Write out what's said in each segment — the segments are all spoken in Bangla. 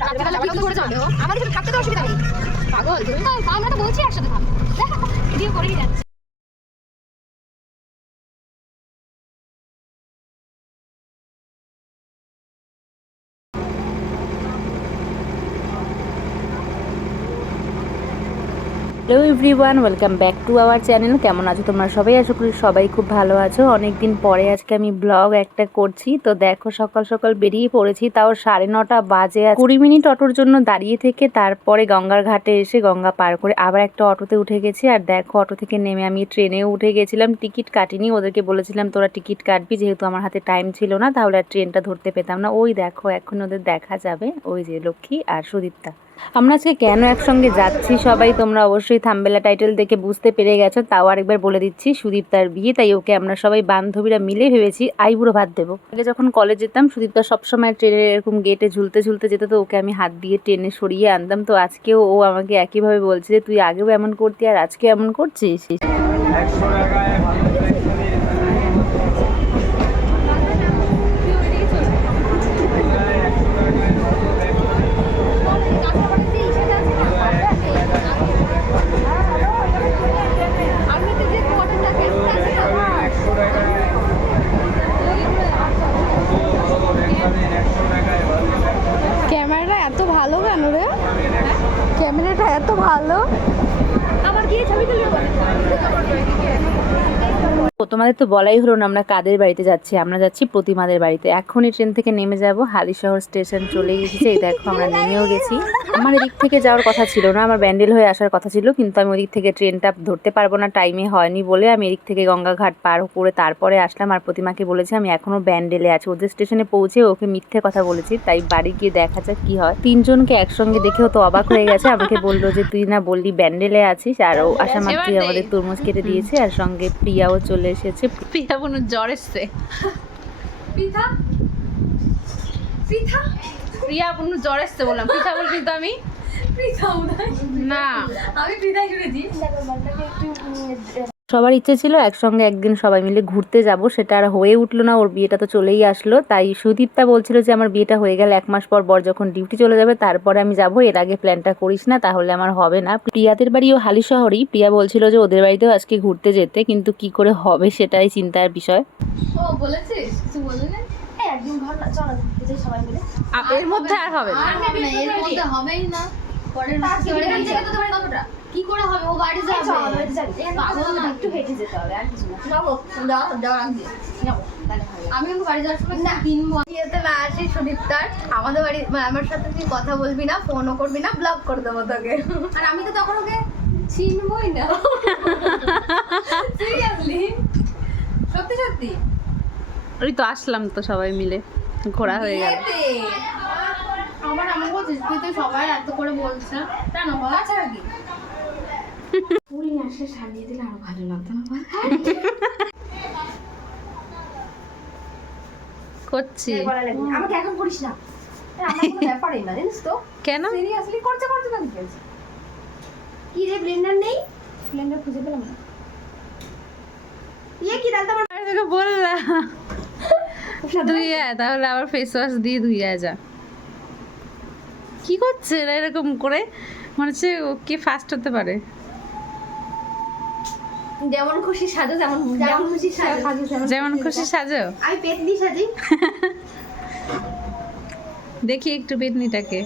রাত্রিবেলা পিকনিক করে চলো আমাদের থাকতে তো অসুবিধা নেই। পাগল আমরা তো বলছি একসাথে। দিয়ে ভিডিও করেই যাচ্ছি hello everyone, welcome back to our channel. কেমন আছো তোমরা সবাই? আশা করি সবাই খুব ভালো আছো। অনেকদিন পরে আজকে আমি ব্লগ একটা করছি। তো দেখো, সকাল সকাল বেরিয়ে পড়েছি। তাও সাড়ে নটা বাজে। কুড়ি মিনিট অটোর জন্য দাঁড়িয়ে থেকে তারপরে গঙ্গার ঘাটে এসে গঙ্গা পার করে আবার একটা অটোতে উঠে গেছি। আর দেখো, অটো থেকে নেমে আমি ট্রেনেও উঠে গেছিলাম। টিকিট কাটিনি। ওদেরকে বলেছিলাম, তোরা টিকিট কাটবি, যেহেতু আমার হাতে টাইম ছিল না, তাহলে আর ট্রেনটা ধরতে পেতাম না। ওই দেখো, এখন ওদের দেখা যাবে। ওই যে লক্ষ্মী আর সুদীপ্তা। আমরা আজকে কেন একসঙ্গে যাচ্ছি? সবাই তোমরা অবশ্যই থাম্বেলা টাইটেল দেখে বুঝতে পেরে গেছো। তাও আরেকবার বলে দিচ্ছি, সুদীপ তার বিয়ে, তাই ওকে আমরা সবাই বান্ধবীরা মিলে ভেবেছি আইবুড়ো ভাত দেবো। আগে যখন কলেজ যেতাম সুদীপটা সবসময় ট্রেনের এরকম গেটে ঝুলতে ঝুলতে যেত, তো ওকে আমি হাত দিয়ে ট্রেনে সরিয়ে আনতাম। তো আজকেও ও আমাকে একইভাবে বলছে যে, তুই আগেও এমন করতি আর আজকেও এমন করছিস একশো টাকায় ভালো আমি তো যে কোয়ার্টারটা দেখতে আছি না একশো টাকায় একশো টাকায় ভালো ক্যামেরাটা এত ভালো কেন রে ক্যামেরাটা এত ভালো আমার গিয়ে ছবি তুলবে বলে ও তোমাদের তো বলাই হলো না আমরা কাদের বাড়িতে যাচ্ছি? আমরা যাচ্ছি প্রতিমাদের বাড়িতে। এখনই ট্রেন থেকে নেমে যাব। হালিশহর স্টেশন চলে গেছে দেখো, আমরা নেমেও গেছি। আমার এদিক থেকে যাওয়ার কথা ছিল না। আমার ব্যান্ডেল হয়ে আসার কথা ছিল, কিন্তু আমি ওদিক থেকে ট্রেনটা ধরতে পারব না। টাইমে হয়নি বলে আমি এদিক থেকে গঙ্গাঘাট পার করে তারপরে আসলাম। আর প্রতিমাকে বলেছি, আমি এখনও ব্যান্ডেলে আছি। ওদের স্টেশনে পৌঁছে ওকে মিথ্যে কথা বলেছি। তাই বাড়ি গিয়ে দেখা যাক কি হয়। তিনজনকে একসঙ্গে দেখে তো অবাক হয়ে গেছে। আমাকে বলল যে, তুই না বললি ব্যান্ডেলে আছিস? আর ও আসা মাত্রই আমাদের তরমুজ কেটে দিয়েছে। আর সঙ্গে প্রিয়াও চলে এসেছে প্রিয়া বোনের জ্বর এসছে। পিঠা পিঠা প্রিয়া বোনের জ্বর এসছে বললাম। পিঠা বলছি তো আমি? না। আমি পিঠাই শুনেছি। সবার ইচ্ছে ছিল একসঙ্গে একদিন সবাই মিলে ঘুরতে যাব। সেটা আর হয়ে উঠল না ওর বিয়েটা তো চলেই আসলো। তাই সুদীপ্তা বলছিল যে আমার বিয়েটা হয়ে গেলে এক মাস পর বর যখন ডিউটি চলে যাবে তারপরে আমি যাব। এর আগে প্ল্যানটা করিস না তাহলে আমার হবে না। প্রিয়াদের বাড়িও হালি শহরেই প্রিয়া বলছিল যে ওদের বাড়িতেও আজকে ঘুরতে যেতে কিন্তু কি করে হবে সেটাই চিন্তার বিষয়। ও বলেছিস? কিছু বললি না? একদিন ঘর না চলো সবাই মিলে। এর মধ্যে আর হবে না। আর হবে না এর মধ্যে হবেই না। পরের মাসে থেকে তো কতটা কি করে হবে? ও বাড়ি যাবে। একটু হেঁটে যেতে হবে আর কিছু না। আমি বাড়ি যাওয়ার সময় না। কিনবো বিয়েতে না আসি সুদীপ্তার আমাদের বাড়ি আমার সাথে তুই কথা বলবি না ফোনও করবি না ব্লক করে দেবো তোকে। আর আমি তো তখন ওকে চিনবই না। সিরিয়াসলি সত্যি সত্যি? ওই তো আসলাম তো সবাই মিলে। ঘোরা হয়ে গেল। আমার আমার বলছিস তুই তো সবাই এত করে বলছে কেন? তাছাড়া কি? দিলে আরও ভালো লাগতো না করছি। আমাকে এখন করিস না। এ, আমার কোনো ব্যাপারই না জানিস তো। কেন? সিরিয়াসলি করতে করতে না কি রে ব্লেন্ডার নেই? ব্লেন্ডার খুঁজে পেলাম না। ইয়ে কি দাদা আমি তোকে বললাম। ধুইয়ে আয়, তাহলে আবার ফেস ওয়াশ দিয়ে ধুইয়ে আয় যা। কি করছে এরা এরকম করে? মনে হচ্ছে ও কে ফার্স্ট হতে পারে। যেমন খুশি সাজো তেমন যেমন খুশি সাজো। যেমন খুশি সাজো। আমি পেতনি সাজি। দেখি একটু বেদনিটাকে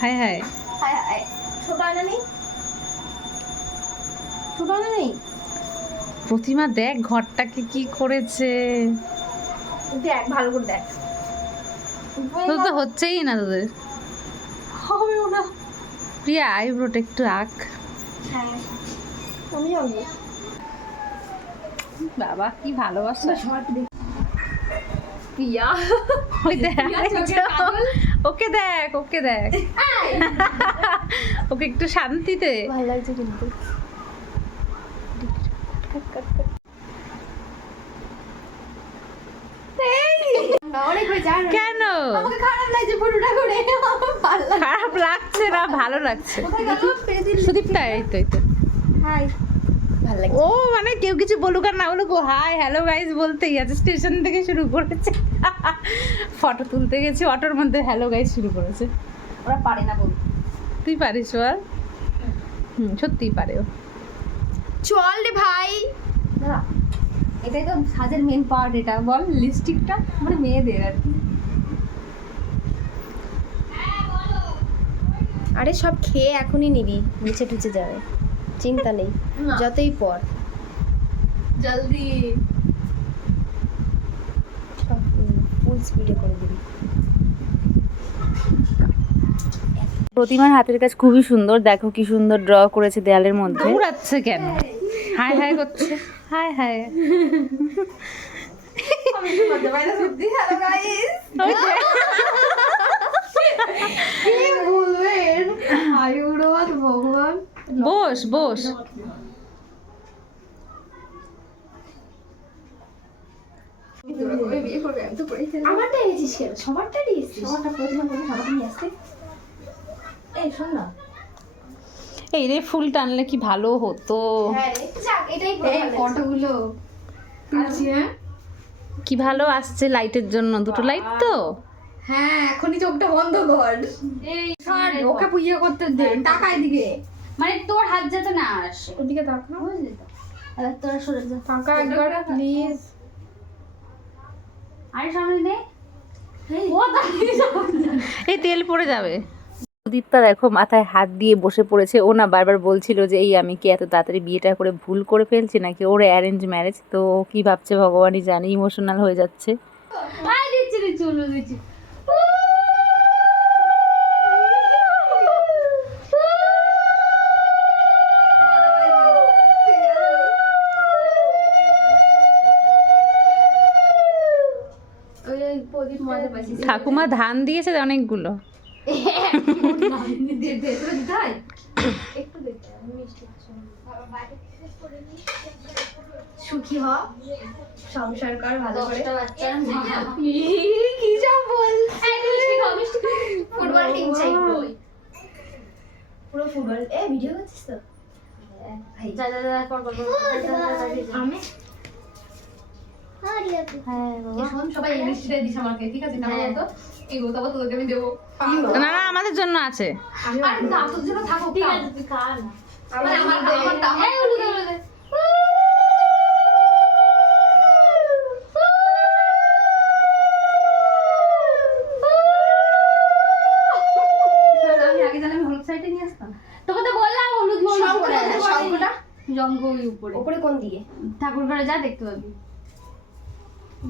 হায় হায় হায় হায় ছোট আয়না নেই ছোট আয়না নেই প্রতিমা দেখ ঘরটাকে কি করেছে। দেখ ভালো করে দেখ। তো তো হচ্ছেই না তোদের। হবেও না। প্রিয়া আইব্রোটা একটু আঁক। হ্যাঁ। আমি বাবা কি ভালোবাসা। পিয়া। ওই দেখ। ওকে দেখ ওকে দেখ। ওকে একটু শান্তিতে। ভালো লাগছে কিন্তু। কেন? খারাপ লাগছে না ভালো লাগছে। সুদীপটা এই তো এই তো। হাই। ভালো লাগছে। ও মানে কেউ কিছু বলুক আর না বলুক ও হাই হ্যালো গাইজ বলতেই আছে স্টেশন থেকে শুরু করেছে। ফটো তুলতে গেছি অটোর মধ্যে হ্যালো গাইজ শুরু করেছে। ওরা পারে না বলতে তুই পারিস বল হুম সত্যিই পারে ও। চল রে ভাই। দাঁড়া এটাই তো সাজের মেন পার্ট এটা বল লিপস্টিকটা মানে মেয়েদের আর কি। আরে সব খেয়ে এখনই নিবি নিচে টুচে যাবে। চিন্তা নেই যতই পর জলদি। ফুল স্পিডে করে দিবি। প্রতিমার হাতের কাজ খুবই সুন্দর দেখো কি সুন্দর ড্র করেছে দেয়ালের মধ্যে। উড়াচ্ছে কেন? হাই হাই করছে। High high. ভগবান। বস বস আমারটা এনেছিস কেন? সবারটা দিয়েছিস? সবারটা প্রতিমা বলে সবারটা নিয়ে আসতে। এই শোন না। এই রে ফুল টানলে কি ভালো হতো? হ্যাঁ হ্যাঁ? কি ভালো আসছে লাইটের জন্য? দুটো লাইট তো? হ্যাঁ এখনই চোখটা বন্ধ কর। এই ওকে পুইয়ে করতে দে। টাকা এদিকে। মানে তোর হাত যাতে না আসে। ওদিকে তাকা বুঝলি তো? এবার তোরা সরে যা। টাকা একবার প্লিজ। আরে সামনে নে এই তেল পড়ে যাবে। দীপ্তা দেখো মাথায় হাত দিয়ে বসে পড়েছে। ও না বারবার বলছিল যে এই আমি কি এত তাড়াতাড়ি বিয়েটা করে ভুল করে ফেলছি নাকি ওর অ্যারেঞ্জ ম্যারেজ তো ও কি ভাবছে ভগবানই জানে ইমোশনাল হয়ে যাচ্ছে। দিচ্ছি দিচ্ছি। ঠাকুমা ধান দিয়েছে অনেকগুলো হয় সুখী হ সংসার কর ভালো করে কি যা বল ফুটবল টিম চাই পুরো ফুটবল এ ভিডিও করছিস তো। আমি না না আমাদের জন্য আছে। তোকে তো বললাম হলুদ মলুদ শঙ্খ পরে কোথায়? আয়। শঙ্খটা? জঙ্গ ওই উপরে। উপরে কোন দিকে? ঠাকুর ঘরে যা দেখতে পাবি।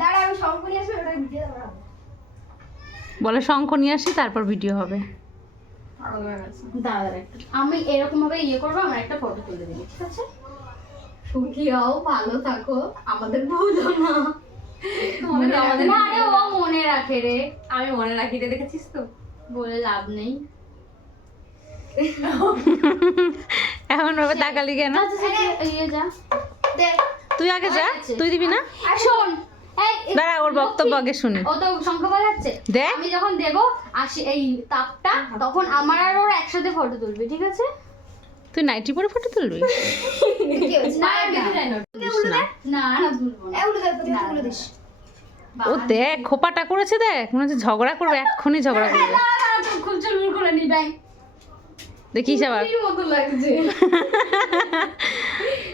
দাঁড়া আমি শঙ্খ নিয়ে আসব ওটা ভিডিও বলে শঙ্খ নিয়ে আসি তারপর ভিডিও হবে। দাঁড়া আমি এরকম ভাবে ইয়ে করব আমার একটা ফটো তুলে দিবি ঠিক আছে? সুখী হও ভালো থাকো আমাদের ভুলো না। ও মনে রাখে রে। আমি মনে রাখি রে দেখেছিস তো? বলে লাভ নেই। এখন ভাবে তাকালি কেন? আচ্ছা আচ্ছা, ইয়ে যা। তুই আগে যা তুই দিবি না? শোন দাঁড়া ওর বক্তব্য আগে শুনি। ও তো শঙ্খ বাজাচ্ছে দেখ আমি যখন দেবো আসি এই তাপটা তখন আমার আর ওর একসাথে ফটো তুলবি ঠিক আছে? তুই নাইটি পরে ফটো তুলবি? ও দেখ খোপাটা করেছে দেখ মনে হচ্ছে ঝগড়া করবে এক্ষুনি ঝগড়া করবে। দাঁড়া, দাঁড়া, চোখ খুব চুলমুল করে নি দেখিস আবার। কি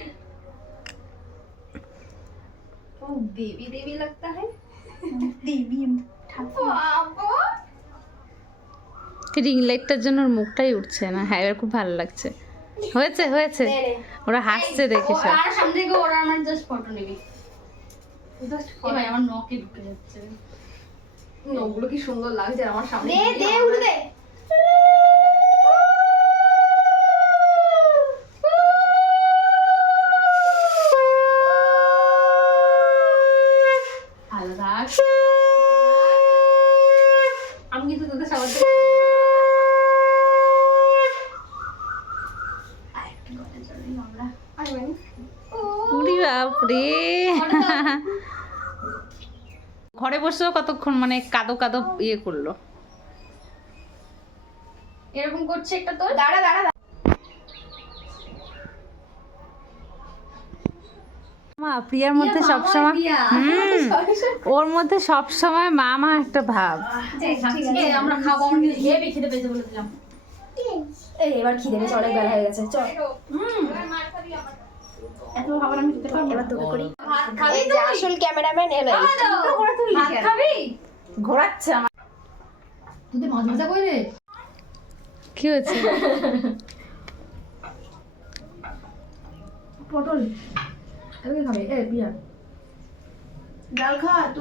মতো লাগছে देवी देवी लगता है देवी बाबा রিং লাইটটার জন্য ওর মুখটাই উঠছে না হ্যাঁ এবার খুব ভালো লাগছে হয়েছে হয়েছে ওরা হাসছে দেখি ও- সব আর সামনে থেকে ওরা আমার জাস্ট ফটো নিবি এ ভাই আমার নকে ঢুকে যাচ্ছে নগুলো কি সুন্দর লাগছে আমার সামনে দে দে উড়ে দে বাপরে। ঘরে বসেও কতক্ষণ মানে কাদো কাদো ইয়ে করল? এরকম করছে একটা তোর? দাঁড়া দাঁড়া মা প্রিয়ার মধ্যে সবসময় হুম ওর মধ্যে সবসময় মামা একটা ভাব। আমরা খাব আমরা হেভি খেতে পেয়েছে বলে দিলাম এই এবার খিদে পেয়েছে অনেক বেলা হয়ে গেছে চল। এত খাবার আমি দিতে পারব এবার তোকে করি। খাবি এই যে আসল ক্যামেরাম্যান এলো। ভাত খাবি? ঘোরাচ্ছে আমার। তুই তো মাছ ভাজা কইরে কি হয়েছে? পটল। খাবে? এ বিয়া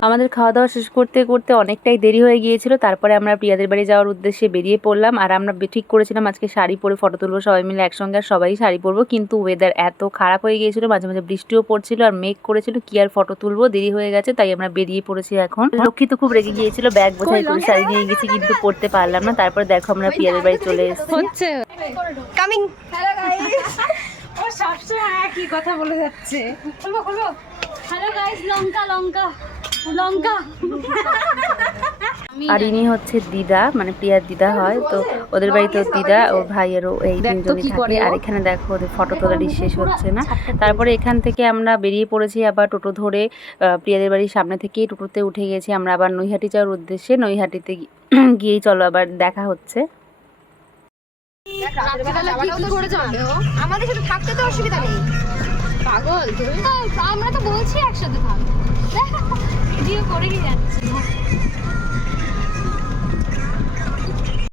আমাদের খাওয়া দাওয়া শেষ করতে করতে অনেকটাই দেরি হয়ে গিয়েছিল। তারপরে আমরা প্রিয়াদের বাড়ি যাওয়ার উদ্দেশ্যে বেরিয়ে পড়লাম। আর আমরা ঠিক করেছিলাম আজকে শাড়ি পরে ফটো তুলবো সবাই মিলে একসঙ্গে আর সবাই শাড়ি পরবো। কিন্তু ওয়েদার এত খারাপ হয়ে গিয়েছিল মাঝে মাঝে বৃষ্টিও পড়ছিল আর মেঘ করেছিল কি আর ফটো তুলবো? দেরি হয়ে গেছে তাই আমরা বেরিয়ে পড়েছি এখন। লক্ষ্মী তো খুব রেগে গিয়েছিল ব্যাগ বোঝাই করে শাড়ি নিয়ে গেছি কিন্তু পড়তে পারলাম না। তারপরে দেখো আমরা প্রিয়াদের বাড়ি চলে এসেছি। হচ্ছে। কামিং হ্যালো গাইস ও সবসময় একই কথা বলে যাচ্ছে। খুলবো খুলবো। হ্যালো গাইস লঙ্কা লঙ্কা লঙ্কা আর ইনি হচ্ছে দিদা মানে প্রিয়ার দিদা হয় তো ওদের বাড়িতে দিদা ওর ভাইয়েরও এই তিনজনই থাকে। আর এখানে দেখো ওদের ফটো তোলারই শেষ হচ্ছে না। তারপরে এখান থেকে আমরা বেরিয়ে পড়েছি আবার টোটো ধরে প্রিয়াদের বাড়ির সামনে থেকেই টোটোতে উঠে গেছি। আমরা আবার নৈহাটি যাওয়ার উদ্দেশ্যে নৈহাটিতে গিয়েই চলো আবার দেখা হচ্ছে। আমাদের সাথে থাকতে তো অসুবিধা নেই। পাগল আমরা তো বলছি একসাথে ভিডিও যাচ্ছি।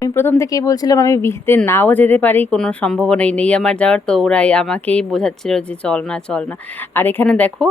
আমি প্রথম থেকেই বলছিলাম আমি বিয়েতে নাও যেতে পারি, কোনো সম্ভাবনাই নেই আমার যাওয়ার। তো ওরাই আমাকেই বোঝাচ্ছিল যে চল না চল না। আর এখানে দেখো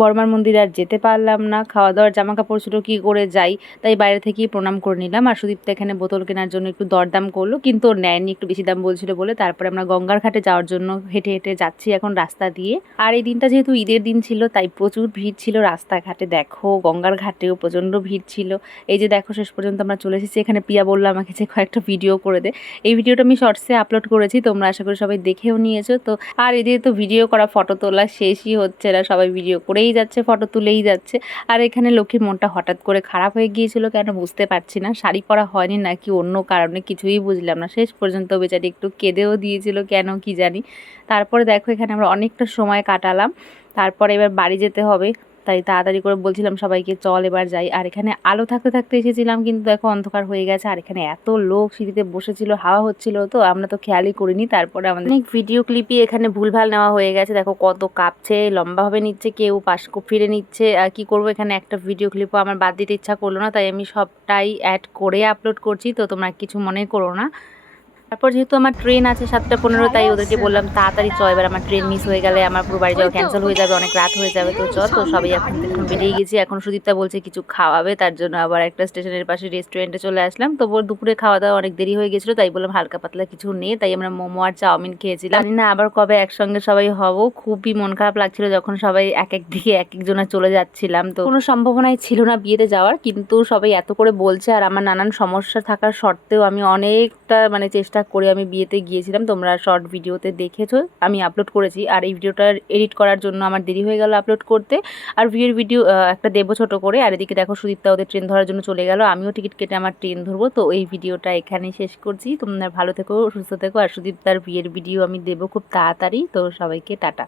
বর্মার মন্দিরে আর যেতে পারলাম না। খাওয়া দাওয়ার জামা কাপড় ছিল, কী করে যাই? তাই বাইরে থেকেই প্রণাম করে নিলাম। আর সুদীপ্তা এখানে বোতল কেনার জন্য একটু দরদাম করল, কিন্তু নেয়নি, একটু বেশি দাম বলছিল বলে। তারপরে আমরা গঙ্গার ঘাটে যাওয়ার জন্য হেঁটে হেঁটে যাচ্ছি এখন রাস্তা দিয়ে। আর এই দিনটা যেহেতু ঈদের দিন ছিল, তাই প্রচুর ভিড় ছিল রাস্তাঘাটে। দেখো, গঙ্গার ঘাটেও প্রচণ্ড ভিড় ছিল। এই যে দেখো, শেষ পর্যন্ত আমরা চলে এসেছি। এখানে পিয়া বলল আমাকে যে কয়েকটা ভিডিও করে দে। এই ভিডিওটা আমি শর্টসে আপলোড করেছি, তোমরা আশা করি সবাই দেখেও নিয়েছো। তো আর এদিকে তো ভিডিও করা ফটো তোলা শেষই হচ্ছে না, সবাই ভিডিও করেই যাচ্ছে, ফটো তুলেই যাচ্ছে। আর এখানে লক্ষ্মীর মনটা হঠাৎ করে খারাপ হয়ে গিয়েছিল কেন বুঝতে পারছি না। শাড়ি পরা হয়নি নাকি অন্য কারণে কিছুই বুঝলাম না। শেষ পর্যন্ত বেচারি একটু কেঁদেও দিয়েছিল কেন কি জানি। তারপরে দেখো এখানে আমরা অনেকটা সময় কাটালাম। তারপরে এবার বাড়ি যেতে হবে। তাই তাড়াতাড়ি করে বলছিলাম সবাইকে, চল এবার যাই। আর এখানে আলো থাকতে থাকতে এসেছিলাম, কিন্তু দেখো অন্ধকার হয়ে গেছে। আর এখানে এত লোক সিঁড়িতে বসেছিল, হাওয়া হচ্ছিল, তো আমরা তো খেয়ালই করিনি। তারপরে আমাদের অনেক ভিডিও ক্লিপই এখানে ভুলভাল নেওয়া হয়ে গেছে। দেখো কত কাঁপছে, লম্বাভাবে নিচ্ছে, কেউ পাশ ফিরে নিচ্ছে। আর কি করব এখানে একটা ভিডিও ক্লিপও আমার বাদ দিতে ইচ্ছা করল না, তাই আমি সবটাই অ্যাড করে আপলোড করছি। তো তোমরা কিছু মনে করো না। তারপর যেহেতু আমার ট্রেন আছে সাতটা পনেরো তাই ওদেরকে বললাম তাড়াতাড়ি চ এবার আমার ট্রেন মিস হয়ে গেলে আমার পুরো বাড়ি যাওয়া ক্যান্সেল হয়ে যাবে অনেক রাত হয়ে যাবে তো চ তো সবাই এখন বেরিয়ে গেছি। এখন সুদীপ্তা বলছে কিছু খাওয়াবে তার জন্য আবার একটা স্টেশনের পাশে রেস্টুরেন্টে চলে আসলাম। তো দুপুরে খাওয়া দাওয়া অনেক দেরি হয়ে গেছিল তাই বললাম হালকা পাতলা কিছু নেই তাই আমরা মোমো আর চাউমিন খেয়েছিলাম। জানি না আবার কবে একসঙ্গে সবাই হব খুবই মন খারাপ লাগছিল যখন সবাই এক এক দিকে এক একজনে চলে যাচ্ছিলাম তো কোনো সম্ভাবনাই ছিল না বিয়েতে যাওয়ার কিন্তু সবাই এত করে বলছে আর আমার নানান সমস্যা থাকার সত্ত্বেও আমি অনেকটা মানে চেষ্টা করে আমি বিয়েতে গিয়েছিলাম, তোমরা শর্ট ভিডিওতে দেখেছ, আমি আপলোড করেছি। আর এই ভিডিওটা এডিট করার জন্য আমার দেরি হয়ে গেল আপলোড করতে। আর বিয়ের ভিডিও একটা দেবো ছোটো করে। আর এদিকে দেখো সুদীপ্তা ওদের ট্রেন ধরার জন্য চলে গেল। আমিও টিকিট কেটে আমার ট্রেন ধরবো। তো এই ভিডিওটা এখানেই শেষ করছি। তোমরা ভালো থেকো, সুস্থ থেকো। আর সুদীপ্তার বিয়ের ভিডিও আমি দেবো খুব তাড়াতাড়ি। তো সবাইকে টাটা।